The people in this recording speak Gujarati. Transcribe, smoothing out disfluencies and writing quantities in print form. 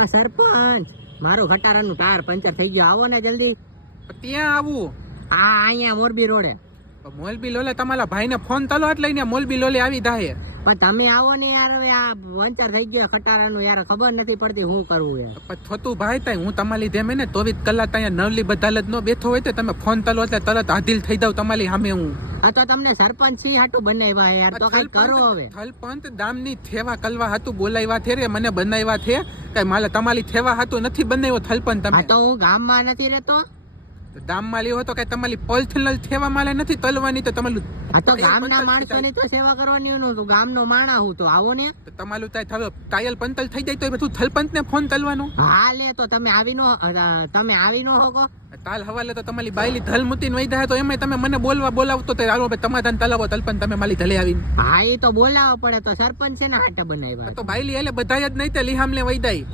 આ સરપંચ મારું ખટારાનું ટાયર પંચર થઈ ગયું, આવો ને જલ્દી. ત્યાં આવું? આ અહીંયા મોરબી રોડે. મોલબી લોલે તમારા ભાઈને ફોન તલો એટલે લઈને મોલબી લોલે આવી જાય. પણ તમે આવો ને યાર, હવે આ પંચર થઈ ગયું ખટારાનું યાર, ખબર નથી પડતી શું કરવું યાર. પણ થતું ભાઈ તાય હું તમારી જેમ ને 24 કલાક અહીંયા નવલી બધાલત નો બેઠો હોય તો તમે ફોન તલો એટલે તરત હાદિલ થઈ જાવ તમારી સામે હું. આ તો તમને સરપંચ સી હાટું બનાવ્યા યાર, તો કઈ કરો હવે. થલપંત દામની થેવા કલવા હાતું બોલાવ્યા છે રે, મને બનાવ્યા છે કઈ માલે તમારી થેવા હાતું નથી બનાવ્યો થલપંત તમે. આ તો હું ગામમાં નથી રહેતો. ગામમાં લ્યો તો કઈ તમારી પોલથીનલ થેવા માલે નથી તલવાની તો તમારું. આ તો ગામના માણસોની તો સેવા કરવાની નું, તું ગામનો માણા હું તો આવો ને. તમારું થાય કાયલ પંતલ થઈ જાય તો બધું થલપંત ને ફોન તલવાનું. હા લે તો તમે આવી નો હોકો. તાલ હવાલે તો તમારી બાયલી ધલ મૂતીને વહી જાય તો એમાં તમે મને બોલાવતો તો હાલો તમારા તલાવો તલપંત તમે માલી ધલે આવીને. હા એ તો બોલાવવા પડે, તો સરપંચ છે ને હાટા બનાવ્યા તો બાયલી એટલે બધા જ નહીં તે લીહામ લે વહી જાય.